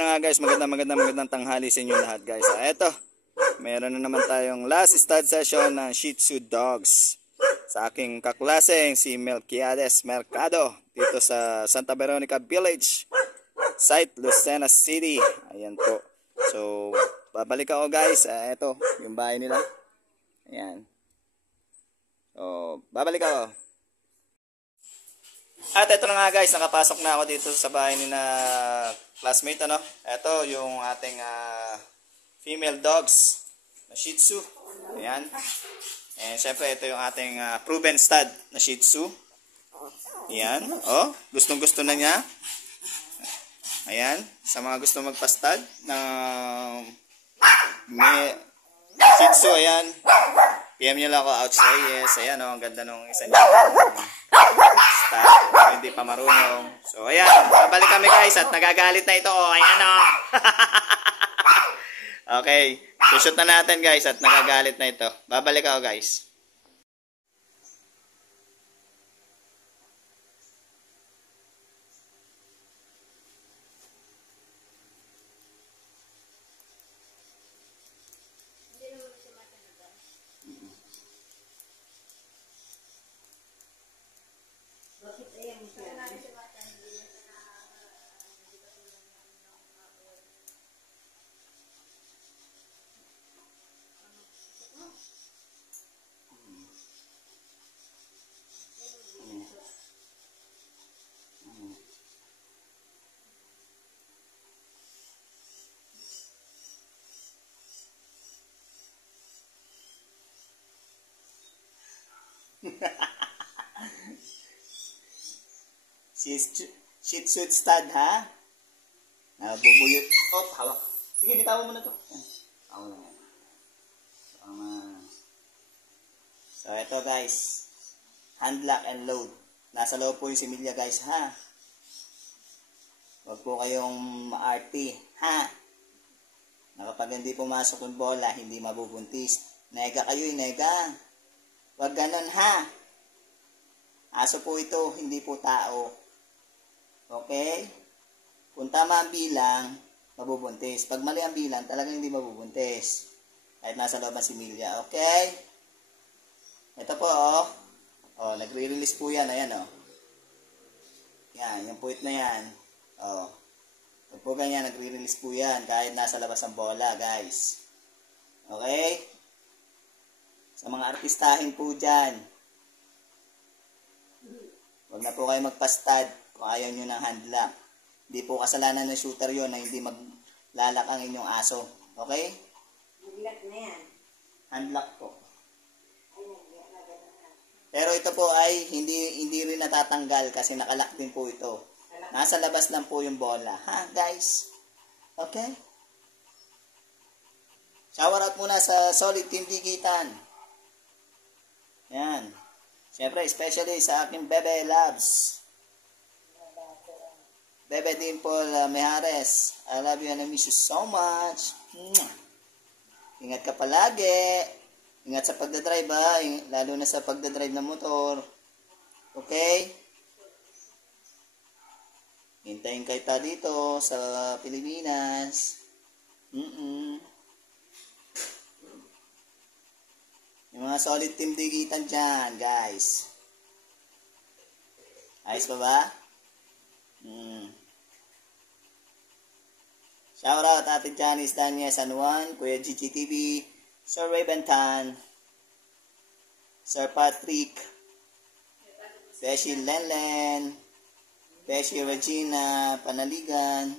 na nga guys, magandang tanghali sa inyo lahat guys. Eto, meron na naman tayong last stud session ng Shih Tzu dogs. Sa aking kaklaseng si Melquiades Mercado dito sa Santa Veronica Village, site Lucena City. Ayan po. So, babalik ako guys. Eto, yung bahay nila. Ayan. So, babalik ako. At ito na nga guys, nakapasok na ako dito sa bahay ni na classmate, ano. Ito yung ating female dogs na Shih Tzu. Ayan. And syempre ito yung ating proven stud na Shih Tzu. Ayan. Oh, gustong-gusto na niya. Ayan. Sa mga gusto magpa-stud na may Shih Tzu, ayan. PM nyo lang ako outside. Yes, ayan oh, ang ganda nung isa niya. Hindi pa marunong. So ayan, babalik kami guys at nagagalit na ito. Oh, ayan oh. Okay, sushoot na natin guys at nagagalit na ito. Babalik ako guys. Shih Tzu stud ha? Bubuyot. Oh, hawak. Sige, bitawan mo na to. Ako lang yan. So, ito guys. Hand lock and load. Nasa loob po yung similya guys ha. Huwag po kayong ma-RP ha. Kapag hindi pumasok yung bola, hindi mabubuntis. Nega kayo, nega. Huwag ganon ha. Aso po ito, hindi po tao. Okay? Kung tama ang bilang, mabubuntis. Pag mali ang bilang, talagang hindi mabubuntis. Kahit nasa loob ang similya. Okay? Ito po, oh. Oh, nagre-release po yan. Ayan, oh. Yan, yung puwit na yan. Oh. Pag po ganyan, nagre-release po yan. Kahit nasa labas ang bola, guys. Okay? Sa mga artistahin po dyan, huwag na po kayo magpa-stud kung ayaw nyo ng hand lock. Hindi po kasalanan ng shooter yon na hindi maglalak ang inyong aso. Okay? Hand lock na yan. Hand lock po. Pero ito po ay hindi rin natatanggal kasi nakalock din po ito. Nasa labas lang po yung bola. Ha, guys? Okay? Shower out muna sa Solid Team Digitan. Yan. Siyempre, especially sa aking Bebe Labs. Bebe Dimple Mejares. I love you and I miss you so much. Ingat ka palagi. Ingat sa pagdadrive ha. Lalo na sa pagdadrive ng motor. Okay? Hintayin kita dito sa Pilipinas. Yung mga Solid Team Digitan dyan, guys. Ayos pa ba? Shoutout Ate Janice Dania San Juan, Kuya GGTV, Sir Raventan, Sir Patrick, Beshi Lenlen, Beshi Regina Panaligan,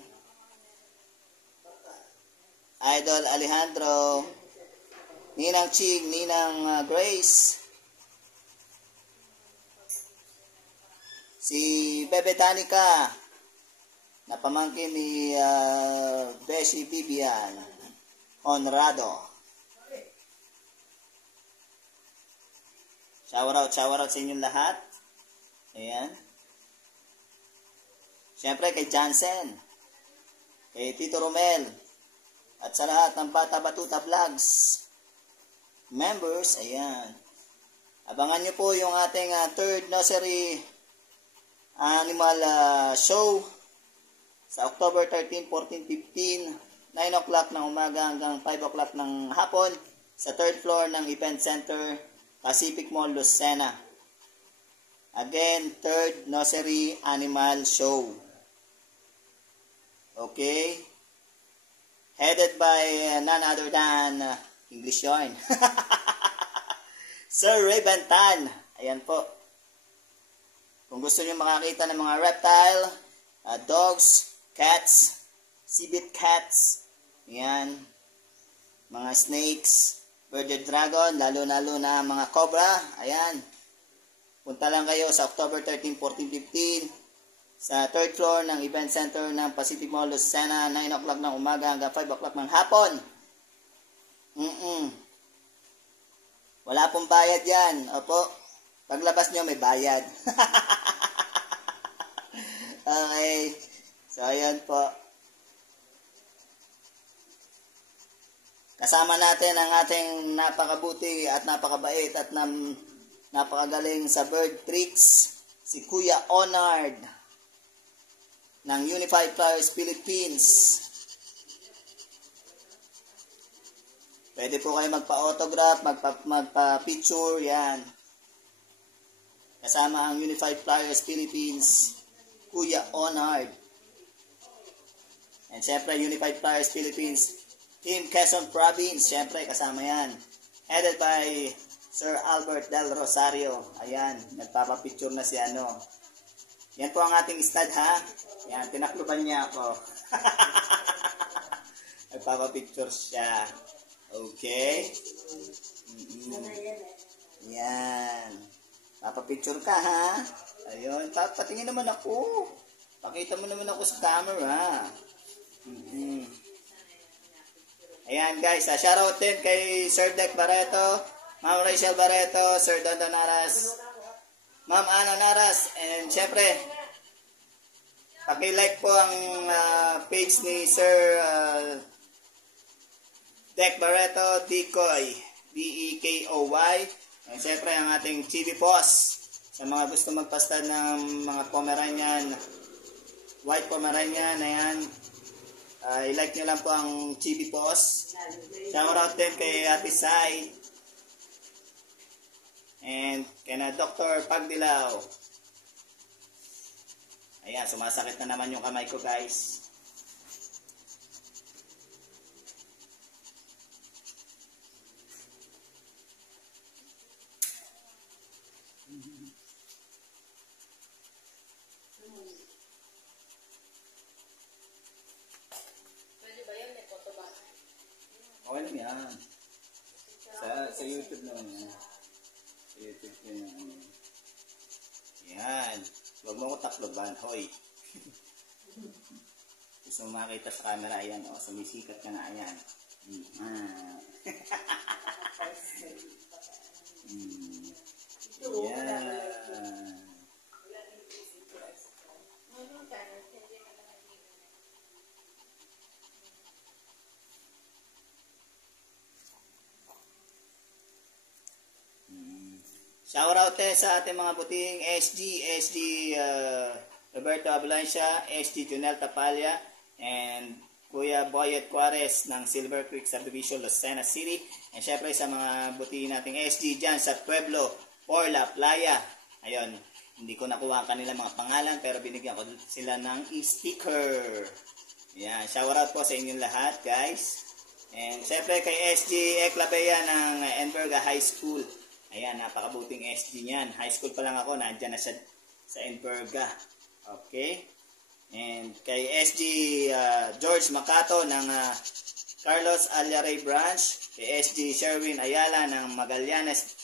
Idol Alejandro, Ninang Chig, Ninang Grace, si Bebe Tanica, na pamangkin ni Beshi Bibian Honrado. Shower out sa inyong lahat. Ayan. Siyempre kay Jansen, kay Tito Romel, at sa lahat ng Bata Batuta Vlogs members. Ayan. Abangan nyo po yung ating third nursery animal show sa October 13, 14, 15, 9 o'clock ng umaga hanggang 5 o'clock ng hapon sa 3rd floor ng Event Center, Pacific Mall, Lucena. Again, 3rd Nursery Animal Show. Okay? Headed by none other than English yarn. Sir Raven Tan. Ayan po. Kung gusto niyo makakita ng mga reptile, dogs, cats, civet cats, ayan, mga snakes, bearded dragon, lalo-lalo na mga cobra, ayan. Punta lang kayo sa October 13, 14, 15 sa 3rd floor ng Event Center ng Pacific Mall, Lucena, 9 o'clock ng umaga hanggang 5 o'clock ng hapon. Wala pong bayad yan. Opo. Paglabas nyo, may bayad. Okay. So, ayan po. Kasama natin ang ating napakabuti at napakabait at napakagaling sa bird tricks, si Kuya Onard ng Unified Flyers Philippines. Pwede po kayo magpa-autograph, magpa-picture, yan. Kasama ang Unified Flyers Philippines, Kuya Onard. And syempre, Unified Flyers Philippines, Team Quezon Province, syempre kasama yan. Headed by Sir Albert Del Rosario. Ayan, nagpapapicture na si ano. Yan po ang ating stud ha. Yan, tinakluban niya ako. Nagpapapicture siya. Okay. Yan. Papapicture ka ha. Ayun. Patingin naman ako. Pakita mo naman ako sa camera. Ayan guys. Shoutout din kay Sir Dec Barreto, Ma'am Rachel Barreto, Sir Don Naras, Ma'am Ana Naras. And syempre, paki-like po ang page ni Sir Dec Barreto, Decoy, Dekoy. And syempre ang ating chibi boss sa mga gusto magpastad ng mga Pomeranian, white Pomeranian, ayan, i-like nyo lang po ang chibi boss. Shoutout din kay Ate Sai and kay na Dr. Pagdilaw. Ayan, sumasakit na naman yung kamay ko guys. Okay lang yan. Sa YouTube naman yan. Sa YouTube yan. Yan. Huwag mo ko takloban. Hoy. Gusto mo makita sa camera. Ayan. O, sumisikat ka na. Ayan. Yan. Shoutout sa ating mga buting SG Roberto Ablancia, SG Junel Tapalya, and Kuya Boyet Juarez ng Silver Creek Subdivision, Lucena City. And syempre sa mga buti nating SG dyan sa Pueblo, por La Playa. Ayun, hindi ko nakuha ang kanilang mga pangalan pero binigyan ko sila ng sticker. Yan, shoutout po sa inyong lahat guys. And syempre kay SG Eclabea ng Enverga High School. Ayan, napakabuting SG niyan. High school pa lang ako, nandyan na siya sa Enverga. Okay? And kay SG George Macato ng Carlos Alyaray Branch. Kay SG Sherwin Ayala ng Magallanes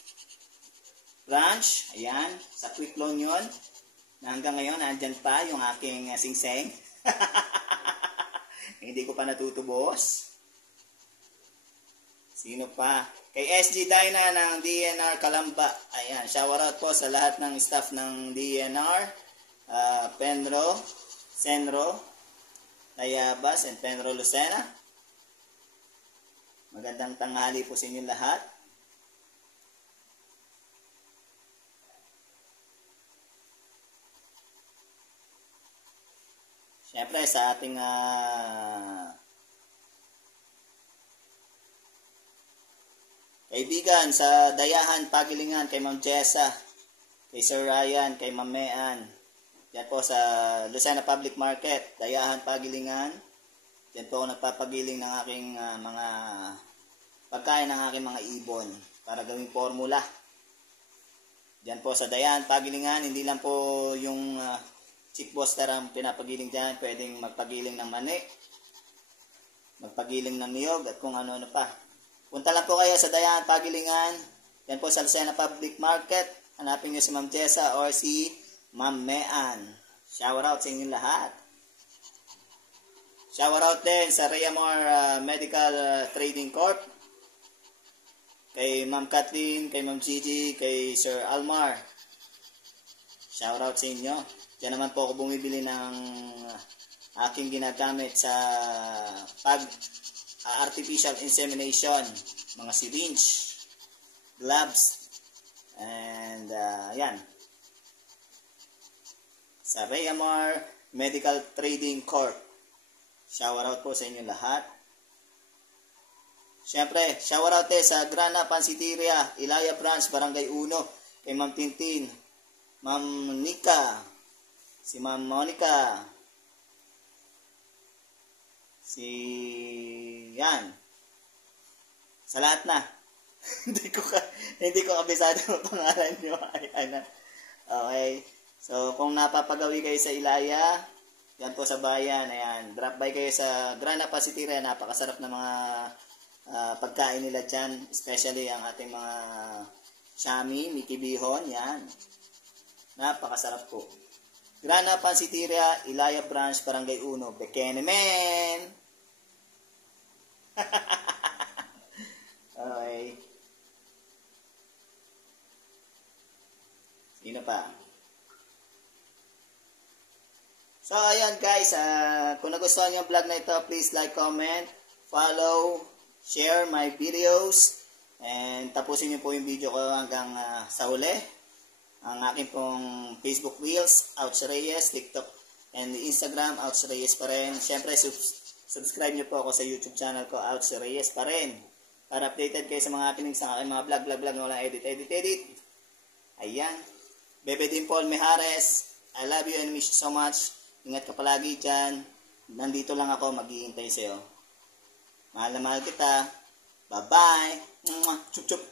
Branch. Ayan, sa Quicklon yun. Na hanggang ngayon, nandyan pa yung aking singseng. Hindi ko pa natutubos. Sino pa? Kay SG Dyna ng DNR Calamba. Ayan, shoutout po sa lahat ng staff ng DNR. Penro, Senro, Tayabas, and Penro Lucena. Magandang tanghali po sa inyo lahat. Siyempre sa ating kaibigan sa Dayahan, Pagilingan, kay Ma'am Jessa, kay Sir Ryan, kay Ma'am Mean. Yan po sa Lucena Public Market, Dayahan, Pagilingan. Yan po ako nagpapagiling ng aking mga pagkain ng aking mga ibon para gawing formula. Yan po sa Dayahan, Pagilingan, hindi lang po yung chick booster ang pinapagiling dyan. Pwedeng magpagiling ng mani, magpagiling ng niyog at kung ano-ano pa. Punta lang po kayo sa Dayahan, Pagilingan. Yan po sa Lucena Public Market. Hanapin nyo si Ma'am Jessa or si Ma'am Mean. Shout out sa inyo lahat. Shout out din sa Rayamar Medical Trading Corp. Kay Ma'am Kathleen, kay Ma'am Gigi, kay Sir Almar. Shout out sa inyo. Diyan naman po ako bumibili ng aking ginagamit sa artificial insemination, mga syringe, gloves, and yan. Sa Rayamar Medical Trading Corp. Shout out po sa inyo lahat. Siyempre, shout out sa Grana Pansiteria, Ilaya Branch, Barangay 1, kay Ma'am Tintin, Ma'am Nika, si Ma'am Monica, si yan. Sa lahat na. hindi ko kabisado ang pangalan niyo. Okay. So, kung napapagawi kayo sa Ilaya, yan po sa bayan, ayan, drop by kayo sa Grana Pansiteria. Napakasarap na mga pagkain nila dyan, especially ang ating mga Shami, Mickey Bihon, yan. Napakasarap po. Grana Pansiteria, Ilaya Branch, Barangay 1, Bekenemen! Okay. Sino pa? So, ayan guys, kung nagustuhan niyo ang vlog na ito, please like, comment, follow, share my videos, and tapusin niyo po yung video ko hanggang sa huli. Ang aking pong Facebook Reels, Ouch Reyes, TikTok, and Instagram, Ouch Reyes pa rin. Siyempre, subscribe niyo po ako sa YouTube channel ko, Ouch Reyes pa rin. Para updated kayo sa mga happenings sa aking mga vlog na walang edit. Ayan. Bebe Dimple Mejares, I love you and miss you so much. Ingat ka palagi dyan. Nandito lang ako, mag-iintay sa'yo. Mahal na mahal kita. Bye-bye. Chup-chup.